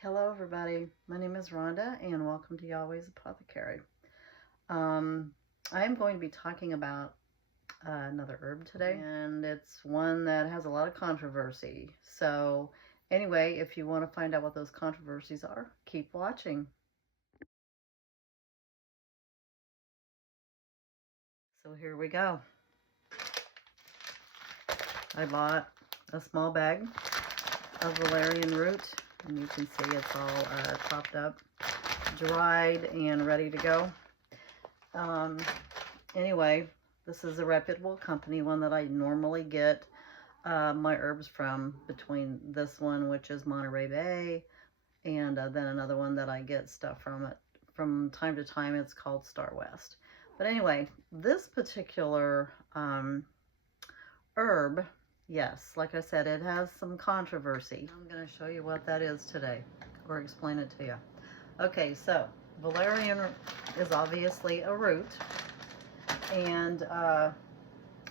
Hello everybody, my name is Rhonda and welcome to Yah-weh's Apothecary. I am going to be talking about another herb today, and it's one that has a lot of controversy. So anyway, if you want to find out what those controversies are, keep watching. So here we go. I bought a small bag of valerian root, and you can see it's all chopped up, dried, and ready to go. Anyway, this is a reputable company, one that I normally get my herbs from, between this one, which is Monterey Bay, and then another one that I get stuff from it from time to time. It's called Star West. But anyway, this particular herb, yes, like I said, it has some controversy. I'm going to show you what that is today, or explain it to you. Okay, so valerian is obviously a root, and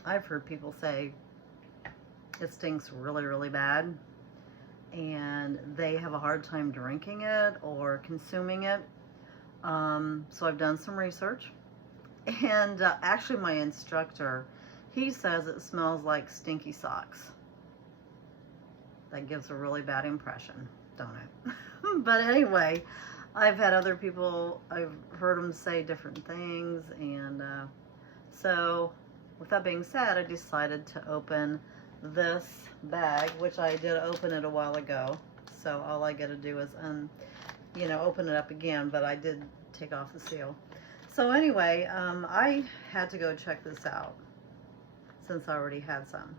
I've heard people say it stinks really, really bad, and they have a hard time drinking it or consuming it. So I've done some research, and actually my instructor, he says it smells like stinky socks. That gives a really bad impression, don't it? But anyway, I've had other people, I've heard them say different things, and so with that being said, I decided to open this bag, which I did open it a while ago. So all I got to do is, open it up again, but I did take off the seal. So anyway, I had to go check this out since I already had some.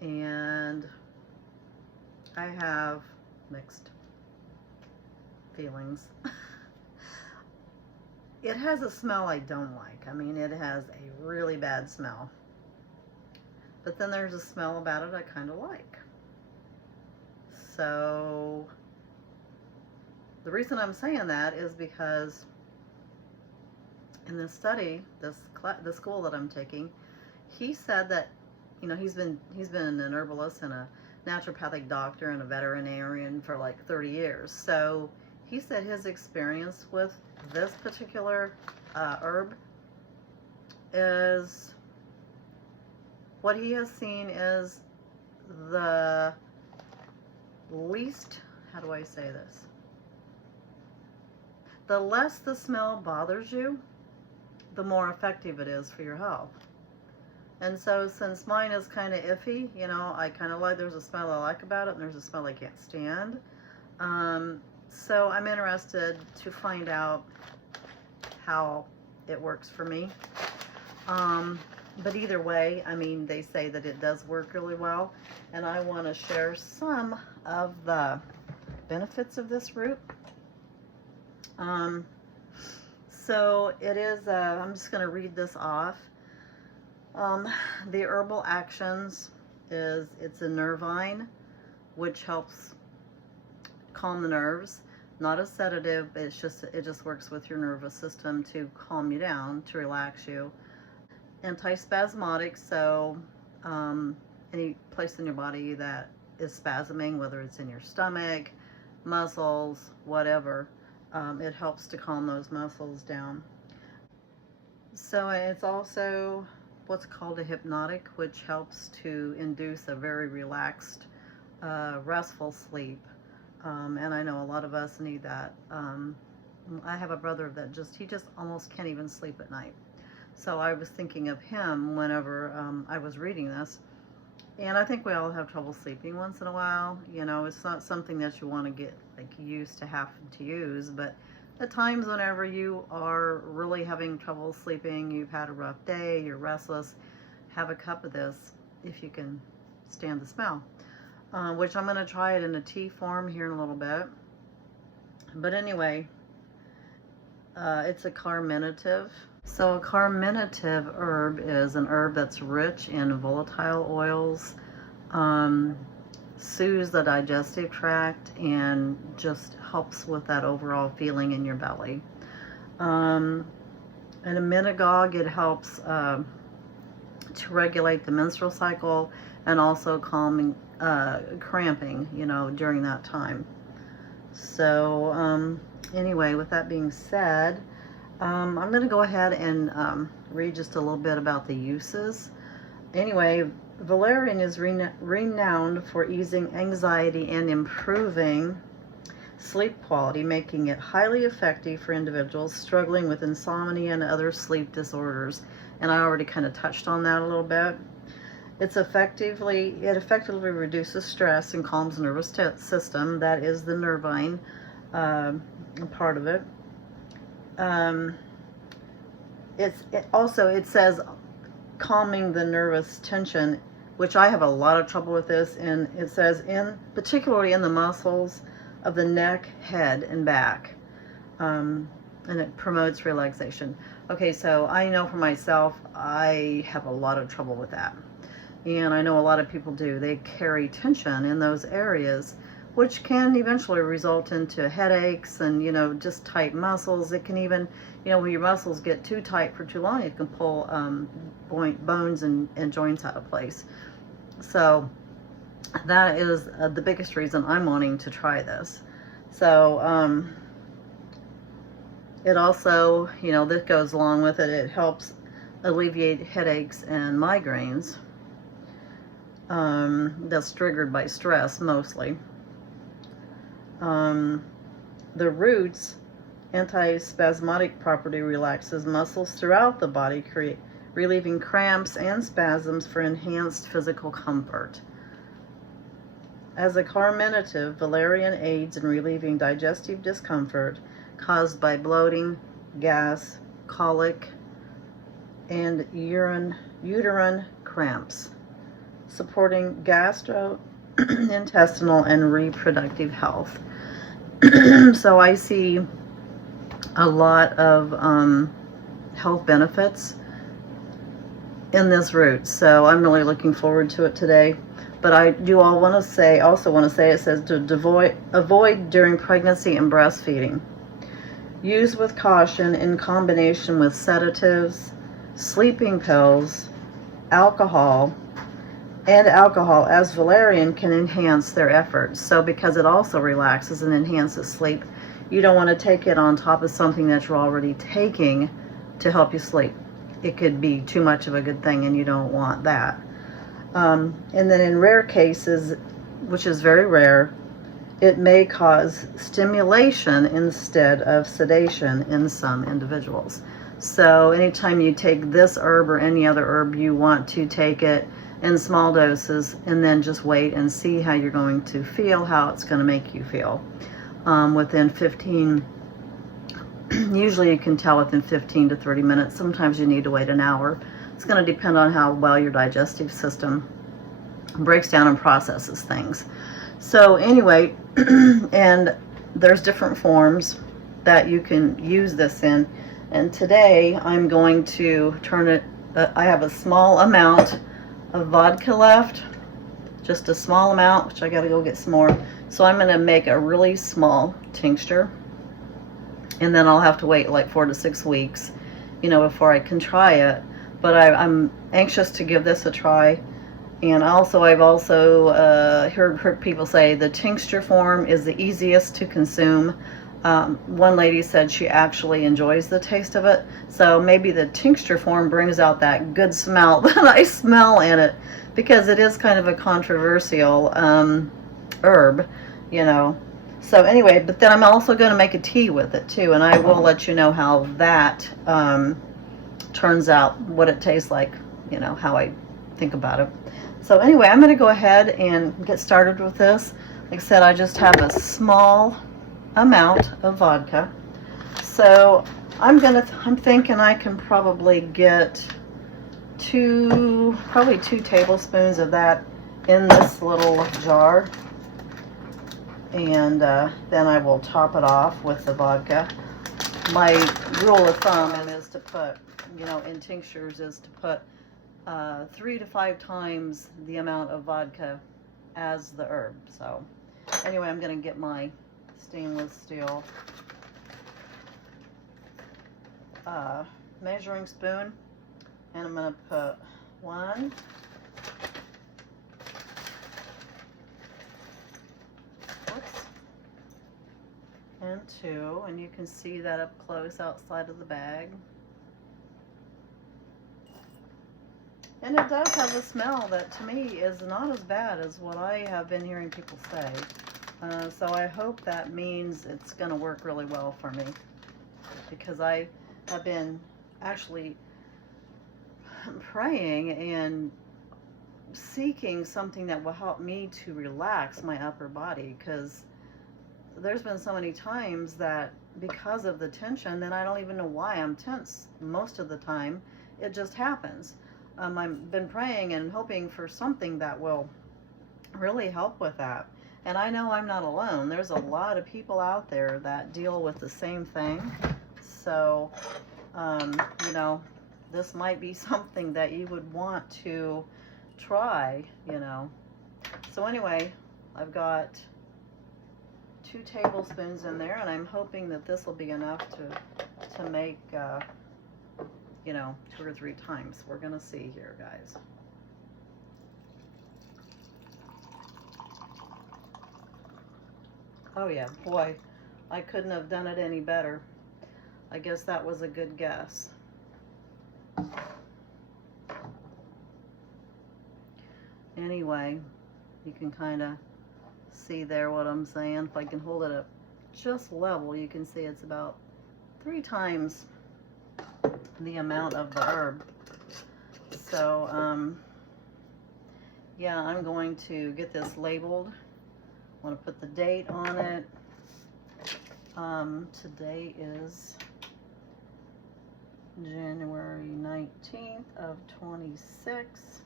And I have mixed feelings. It has a smell I don't like. I mean, it has a really bad smell. But then there's a smell about it I kind of like. So the reason I'm saying that is because in this study, the school that I'm taking, he said that, he's been an herbalist and a naturopathic doctor and a veterinarian for like 30 years. So he said his experience with this particular herb is, what he has seen is the least, how do I say this? The less the smell bothers you, the more effective it is for your health. And so since mine is kind of iffy, I kind of like, there's a smell I like about it and there's a smell I can't stand. So I'm interested to find out how it works for me. But either way, I mean, they say that it does work really well, and I want to share some of the benefits of this root. So it is, I'm just going to read this off. The herbal actions is, it's a nervine, which helps calm the nerves. Not a sedative, it just works with your nervous system to calm you down, to relax you. Antispasmodic, so any place in your body that is spasming, whether it's in your stomach, muscles, whatever, it helps to calm those muscles down. So it's also what's called a hypnotic, which helps to induce a very relaxed, restful sleep. And I know a lot of us need that. I have a brother that he just almost can't even sleep at night. So I was thinking of him whenever I was reading this. And I think we all have trouble sleeping once in a while. It's not something that you want to get used to having to use, but at times whenever you are really having trouble sleeping, you've had a rough day, you're restless, have a cup of this if you can stand the smell. Which I'm going to try it in a tea form here in a little bit. But anyway, it's a carminative. So a carminative herb is an herb that's rich in volatile oils, soothes the digestive tract, and just helps with that overall feeling in your belly. And a minagogue, it helps to regulate the menstrual cycle and also calming cramping, during that time. So anyway, with that being said, I'm going to go ahead and read just a little bit about the uses. Anyway, valerian is renowned for easing anxiety and improving sleep quality, making it highly effective for individuals struggling with insomnia and other sleep disorders. And I already kind of touched on that a little bit. It effectively reduces stress and calms the nervous system. That is the nervine part of it. It says calming the nervous tension, which I have a lot of trouble with this, and it says particularly in the muscles of the neck, head, and back, and it promotes relaxation. Okay, so I know for myself, I have a lot of trouble with that, and I know a lot of people do. They carry tension in those areas, which can eventually result into headaches and, just tight muscles. It can even, when your muscles get too tight for too long, it can pull bones and joints out of place. So that is the biggest reason I'm wanting to try this. So it also, this goes along with it. It helps alleviate headaches and migraines. That's triggered by stress mostly. The roots anti-spasmodic property relaxes muscles throughout the body, relieving cramps and spasms for enhanced physical comfort. As a carminative, valerian aids in relieving digestive discomfort caused by bloating, gas, colic, and uterine cramps, supporting gastrointestinal and reproductive health. So I see a lot of health benefits in this root, so I'm really looking forward to it today. But I do also want to say it says to avoid during pregnancy and breastfeeding. Use with caution in combination with sedatives, sleeping pills, alcohol, as valerian can enhance their efforts. So because it also relaxes and enhances sleep, you don't want to take it on top of something that you're already taking to help you sleep. It could be too much of a good thing, and you don't want that. And then in rare cases, which is very rare, it may cause stimulation instead of sedation in some individuals. So anytime you take this herb or any other herb, you want to take it in small doses and then just wait and see how you're going to feel, how it's going to make you feel. Within 15, usually you can tell within 15 to 30 minutes. Sometimes you need to wait an hour. It's going to depend on how well your digestive system breaks down and processes things. So anyway, and there's different forms that you can use this in. And today I'm going to turn it, I have a small amount of vodka left, just a small amount, which I got to go get some more. So I'm going to make a really small tincture, and then I'll have to wait like 4 to 6 weeks, before I can try it. But I'm anxious to give this a try. And I've also heard people say the tincture form is the easiest to consume. One lady said she actually enjoys the taste of it. So maybe the tincture form brings out that good smell that I smell in it, because it is kind of a controversial herb, So anyway, but then I'm also going to make a tea with it too, and I will let you know how that turns out, what it tastes like, how I think about it. So anyway, I'm going to go ahead and get started with this. Like I said, I just have a small amount of vodka. So I'm thinking I can probably get probably 2 tablespoons of that in this little jar. And then I will top it off with the vodka. My rule of thumb is to put, in tinctures, is to put 3 to 5 times the amount of vodka as the herb. So anyway, I'm going to get my stainless steel measuring spoon, and I'm going to put 1, 2, and 2, and you can see that up close outside of the bag. And it does have a smell that to me is not as bad as what I have been hearing people say. So I hope that means it's going to work really well for me, because I have been actually praying and seeking something that will help me to relax my upper body, because there's been so many times that because of the tension, then I don't even know why I'm tense most of the time. It just happens. I've been praying and hoping for something that will really help with that. And I know I'm not alone. There's a lot of people out there that deal with the same thing. So, you know, this might be something that you would want to try, you know. So anyway, I've got 2 tablespoons in there, and I'm hoping that this will be enough to make, you know, 2 or 3 times. We're gonna see here, guys. Oh yeah, boy, I couldn't have done it any better. I guess that was a good guess. Anyway, you can kind of see there what I'm saying. If I can hold it up just level, you can see it's about 3 times the amount of the herb. So, yeah, I'm going to get this labeled. I want to put the date on it. Today is January 19th of 26,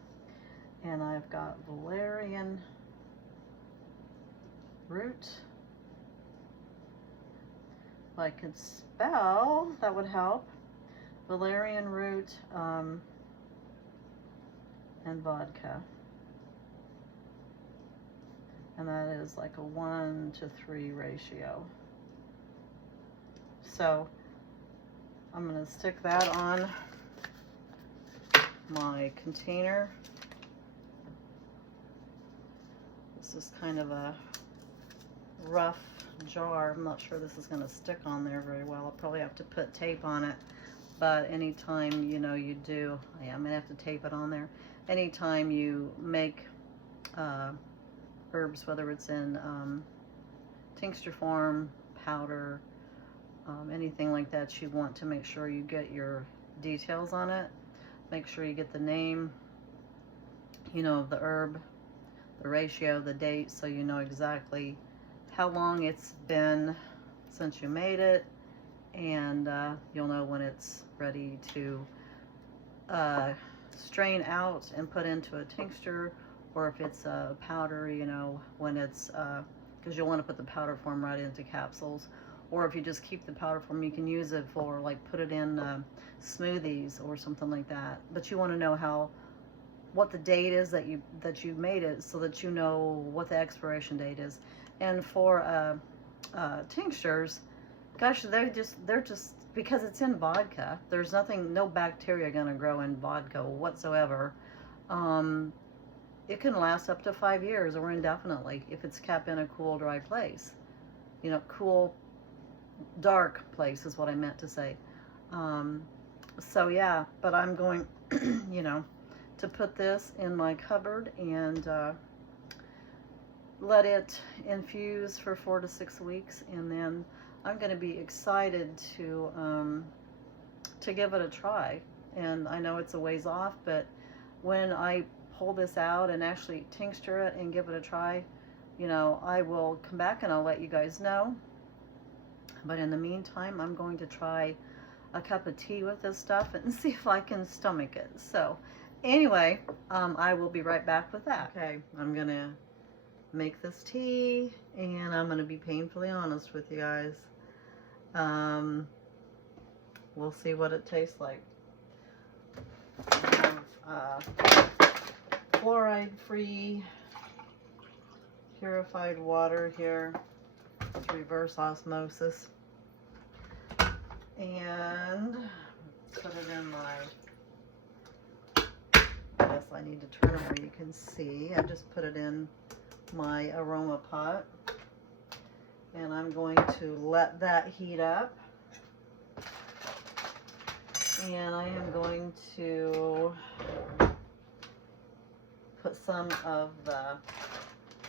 and I've got valerian root. If I could spell, that would help. Valerian root and vodka. And that is like a 1-to-3 ratio. So I'm going to stick that on my container. This is kind of a rough jar. I'm not sure this is going to stick on there very well. I'll probably have to put tape on it. But anytime, you know, you do, yeah, I'm going to have to tape it on there. Anytime you make herbs, whether it's in tincture form, powder, anything like that, you want to make sure you get your details on it. Make sure you get the name, you know, of the herb, the ratio, the date, so you know exactly how long it's been since you made it, and you'll know when it's ready to strain out and put into a tincture, or if it's a powder, you know, when it's, because you'll want to put the powder form right into capsules. Or if you just keep the powder form, you can use it for, like, put it in smoothies or something like that. But you want to know what the date is that you made it, so that you know what the expiration date is. And for tinctures, gosh, they're just because it's in vodka. There's no bacteria gonna grow in vodka whatsoever. It can last up to 5 years or indefinitely if it's kept in a cool, dry place. You know, cool, dark place is what I meant to say. So yeah, but I'm going, you know, to put this in my cupboard and let it infuse for 4 to 6 weeks, and then I'm going to be excited to give it a try. And I know it's a ways off, but when I pull this out and actually tincture it and give it a try, you know, I will come back and I'll let you guys know. But in the meantime, I'm going to try a cup of tea with this stuff and see if I can stomach it. So anyway, I will be right back with that. Okay, I'm gonna make this tea, and I'm gonna be painfully honest with you guys. We'll see what it tastes like. I have fluoride-free purified water here. It's reverse osmosis. And put it in my, I guess I need to turn it where you can see. I just put it in my aroma pot. And I'm going to let that heat up. And I am going to put some of the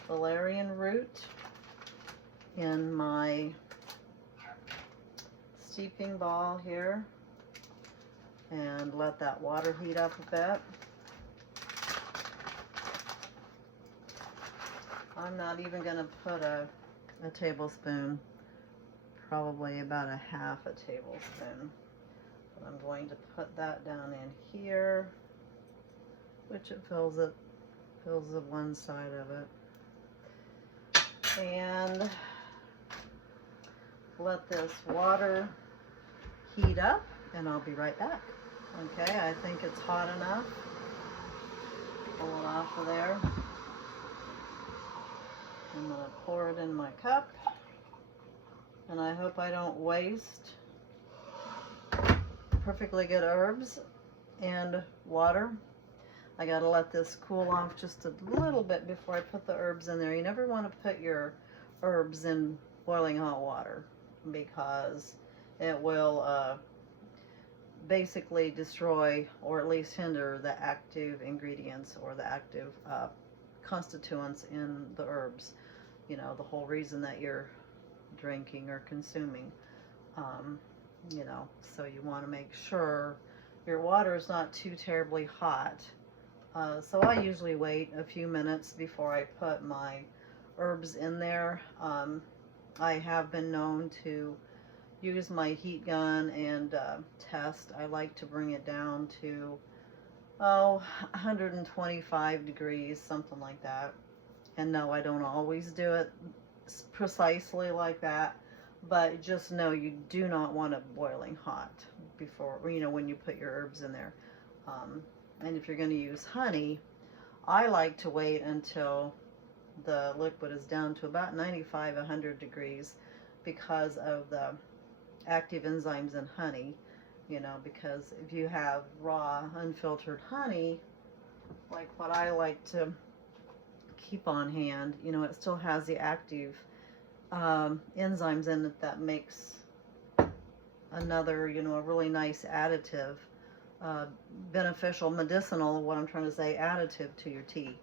valerian root in my steeping ball here and let that water heat up a bit. I'm not even going to put a tablespoon, probably about a half a tablespoon. But I'm going to put that down in here, which it fills the one side of it. And let this water heat up, and I'll be right back. Okay, I think it's hot enough. Pull it off of there. I'm going to pour it in my cup, and I hope I don't waste perfectly good herbs and water. I got to let this cool off just a little bit before I put the herbs in there. You never want to put your herbs in boiling hot water because it will basically destroy or at least hinder the active ingredients or the active constituents in the herbs. You know, the whole reason that you're drinking or consuming. You know, so you want to make sure your water is not too terribly hot. So I usually wait a few minutes before I put my herbs in there. I have been known to use my heat gun and test. I like to bring it down to 125 degrees, something like that. And no, I don't always do it precisely like that, but just know you do not want it boiling hot before, you know, when you put your herbs in there. And if you're going to use honey, I like to wait until the liquid is down to about 95, 100 degrees because of the active enzymes in honey, you know, because if you have raw, unfiltered honey, like what I like to keep on hand, you know, it still has the active enzymes in it that makes another, you know, a really nice additive, beneficial, medicinal, what I'm trying to say, additive to your tea.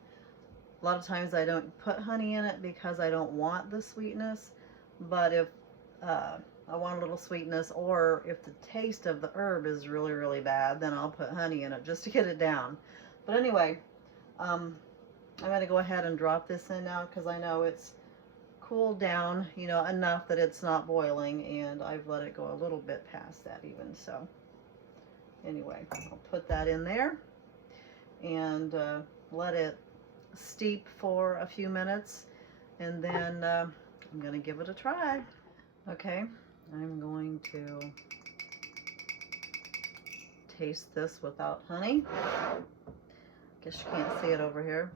A lot of times I don't put honey in it because I don't want the sweetness, but if I want a little sweetness, or if the taste of the herb is really, really bad, then I'll put honey in it just to get it down. But anyway, I'm going to go ahead and drop this in now because I know it's cooled down, you know, enough that it's not boiling, and I've let it go a little bit past that even. So anyway, I'll put that in there and let it steep for a few minutes, and then I'm going to give it a try. Okay, I'm going to taste this without honey. Guess you can't see it over here,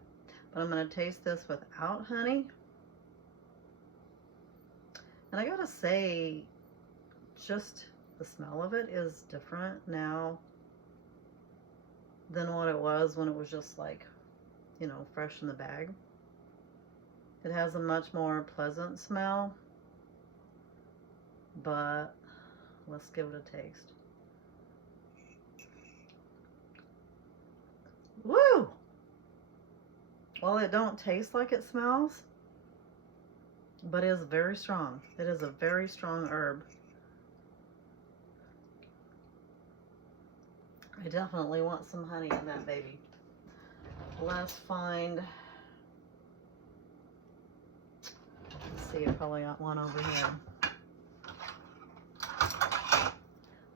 but I'm going to taste this without honey. And I gotta say, just the smell of it is different now than what it was when it was just like, you know, fresh in the bag. It has a much more pleasant smell, but let's give it a taste. Woo! Well, it don't taste like it smells, but it is very strong. It is a very strong herb. I definitely want some honey in that baby. Let's find, let's see, I probably got one over here.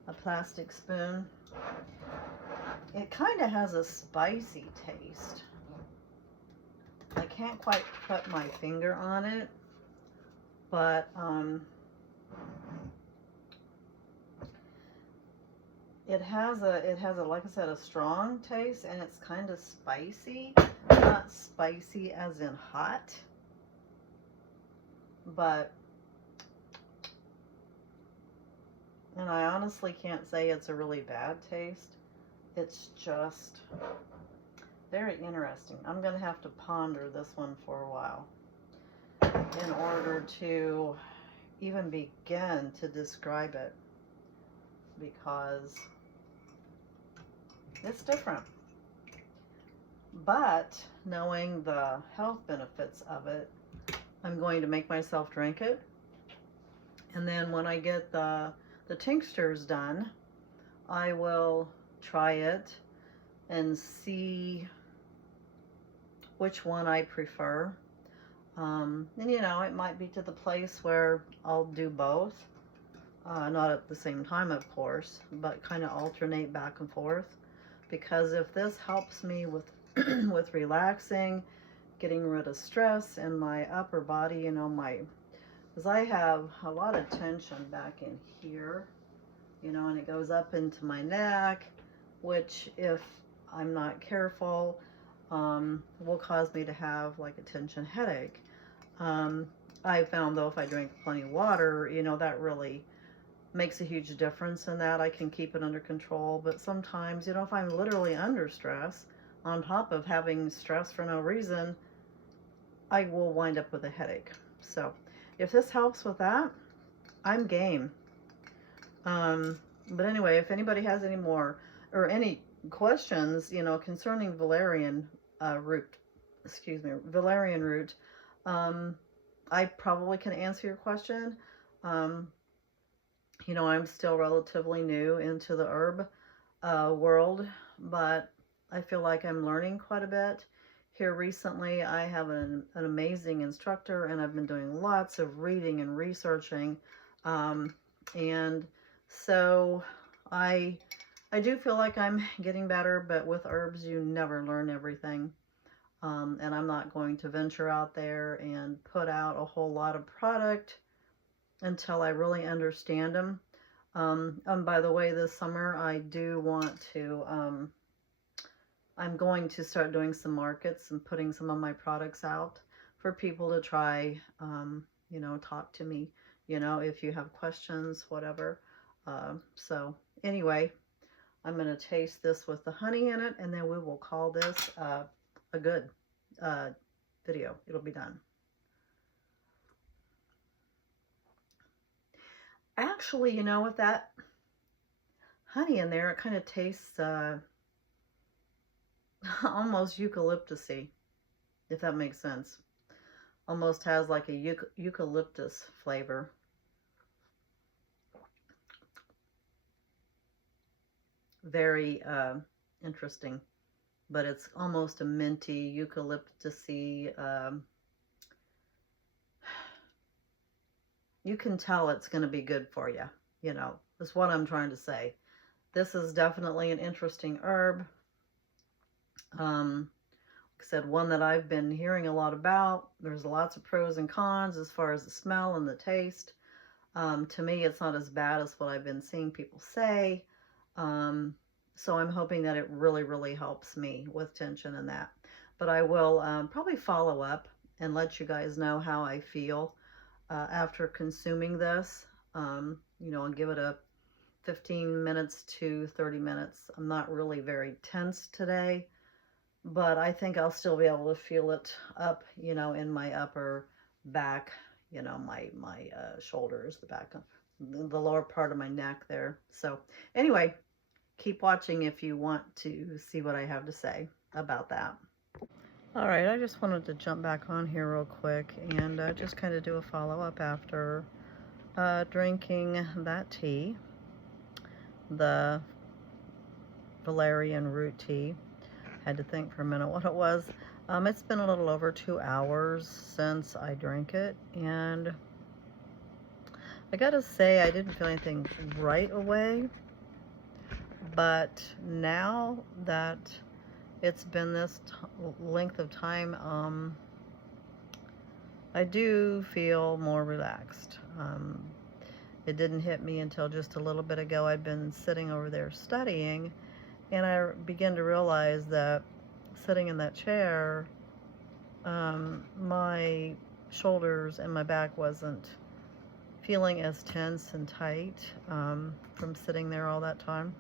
A plastic spoon. It kind of has a spicy taste. I can't quite put my finger on it, but it has a like I said, a strong taste, and it's kind of spicy. Not spicy as in hot, but, and I honestly can't say it's a really bad taste. It's just very interesting. I'm gonna have to ponder this one for a while in order to even begin to describe it because it's different. But knowing the health benefits of it, I'm going to make myself drink it. And then when I get the tinctures done, I will try it and see which one I prefer. And you know, it might be to the place where I'll do both. Not at the same time, of course, but kind of alternate back and forth. Because if this helps me with with relaxing, getting rid of stress in my upper body, you know, because I have a lot of tension back in here, you know, and it goes up into my neck, which if I'm not careful, will cause me to have like a tension headache. I found though if I drink plenty of water, you know, that really makes a huge difference in that. I can keep it under control. But sometimes, you know, if I'm literally under stress, on top of having stress for no reason, I will wind up with a headache. So if this helps with that, I'm game. But anyway, if anybody has any more or any questions, you know, concerning valerian root, I probably can answer your question. You know, I'm still relatively new into the herb world, but I feel like I'm learning quite a bit. Here recently, I have an amazing instructor, and I've been doing lots of reading and researching. And so I do feel like I'm getting better, but with herbs, you never learn everything. And I'm not going to venture out there and put out a whole lot of product until I really understand them. By the way, this summer I do want to, I'm going to start doing some markets and putting some of my products out for people to try, you know, talk to me, you know, if you have questions, whatever. So anyway, I'm going to taste this with the honey in it, and then we will call this a good video. It'll be done. Actually, you know, with that honey in there, it kind of tastes almost eucalyptusy, if that makes sense. Almost has like a eucalyptus flavor. Very interesting, but it's almost a minty, eucalyptusy. You can tell it's going to be good for you. You know, that's what I'm trying to say. This is definitely an interesting herb. Like I said, one that I've been hearing a lot about. There's lots of pros and cons as far as the smell and the taste. To me, it's not as bad as what I've been seeing people say. So I'm hoping that it really, really helps me with tension and that. But I will probably follow up and let you guys know how I feel after consuming this. You know, I'll give it a 15 minutes to 30 minutes. I'm not really very tense today, but I think I'll still be able to feel it up, you know, in my upper back, you know, my shoulders, the back, the lower part of my neck there. So anyway, keep watching if you want to see what I have to say about that. All right, I just wanted to jump back on here real quick and just kind of do a follow-up after drinking that tea, the valerian root tea. Had to think for a minute what it was. It's been a little over 2 hours since I drank it, and I gotta say I didn't feel anything right away, but now that it's been this length of time, I do feel more relaxed. It didn't hit me until just a little bit ago. I'd been sitting over there studying, and I began to realize that sitting in that chair, my shoulders and my back wasn't feeling as tense and tight from sitting there all that time.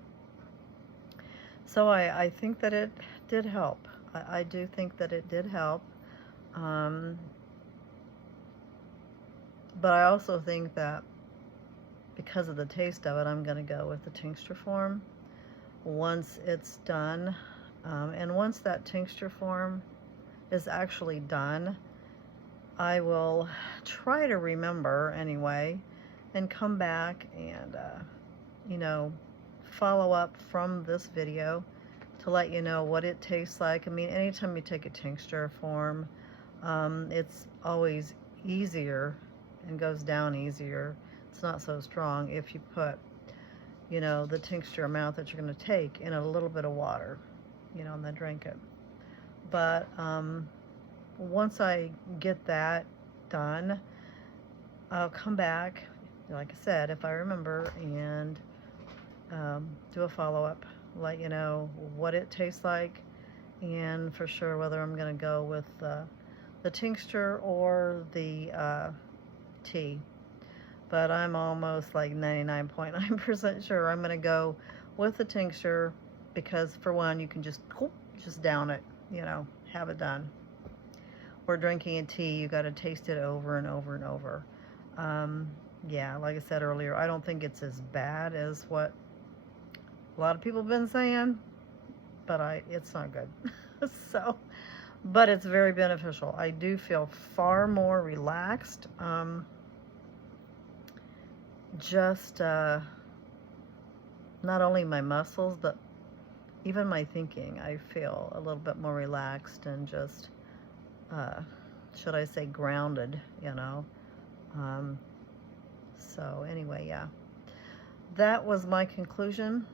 So I think that it did help. I do think that it did help. But I also think that because of the taste of it, I'm going to go with the tincture form once it's done. And once that tincture form is actually done, I will try to remember anyway and come back and, you know, follow up from this video to let you know what it tastes like. I mean, anytime you take a tincture form, it's always easier and goes down easier. It's not so strong if you put, you know, the tincture amount that you're going to take in a little bit of water, you know, and then drink it. But once I get that done, I'll come back, like I said, if I remember, and do a follow-up, let you know what it tastes like, and for sure whether I'm going to go with the tincture or the tea. But I'm almost like 99.9% sure I'm going to go with the tincture, because for one, you can just down it, you know, have it done. Or drinking a tea, you got to taste it over and over and over. Yeah, like I said earlier, I don't think it's as bad as what a lot of people have been saying, but it's not good. So, but it's very beneficial. I do feel far more relaxed. Just not only my muscles, but even my thinking. I feel a little bit more relaxed and just, should I say, grounded, you know. So anyway, yeah, that was my conclusion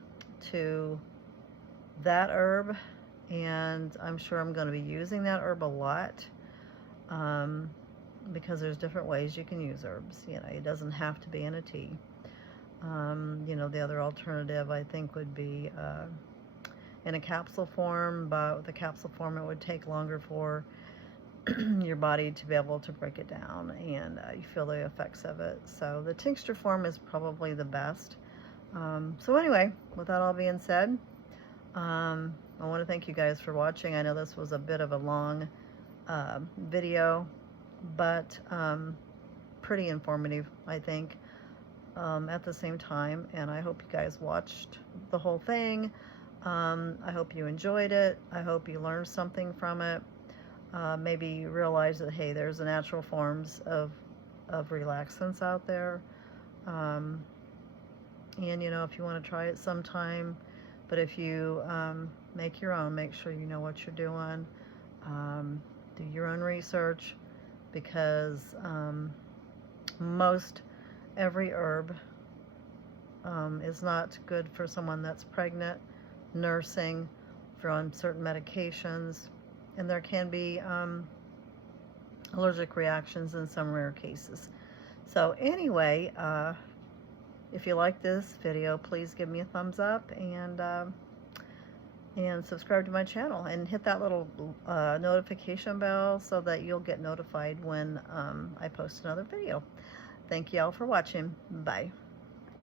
to that herb, and I'm sure I'm going to be using that herb a lot, because there's different ways you can use herbs. You know, it doesn't have to be in a tea. You know, the other alternative I think would be in a capsule form, but with the capsule form it would take longer for your body to be able to break it down, and you feel the effects of it. So the tincture form is probably the best. So anyway, with that all being said, I want to thank you guys for watching. I know this was a bit of a long video, but pretty informative, I think, at the same time, and I hope you guys watched the whole thing. I hope you enjoyed it. I hope you learned something from it. Maybe you realize that, hey, there's the natural forms of relaxants out there. And, you know, if you want to try it sometime, but if you make your own, make sure you know what you're doing. Do your own research, because most every herb is not good for someone that's pregnant, nursing, for on certain medications, and there can be allergic reactions in some rare cases. So anyway, if you like this video, please give me a thumbs up, and subscribe to my channel, and hit that little notification bell so that you'll get notified when I post another video. Thank you all for watching. Bye.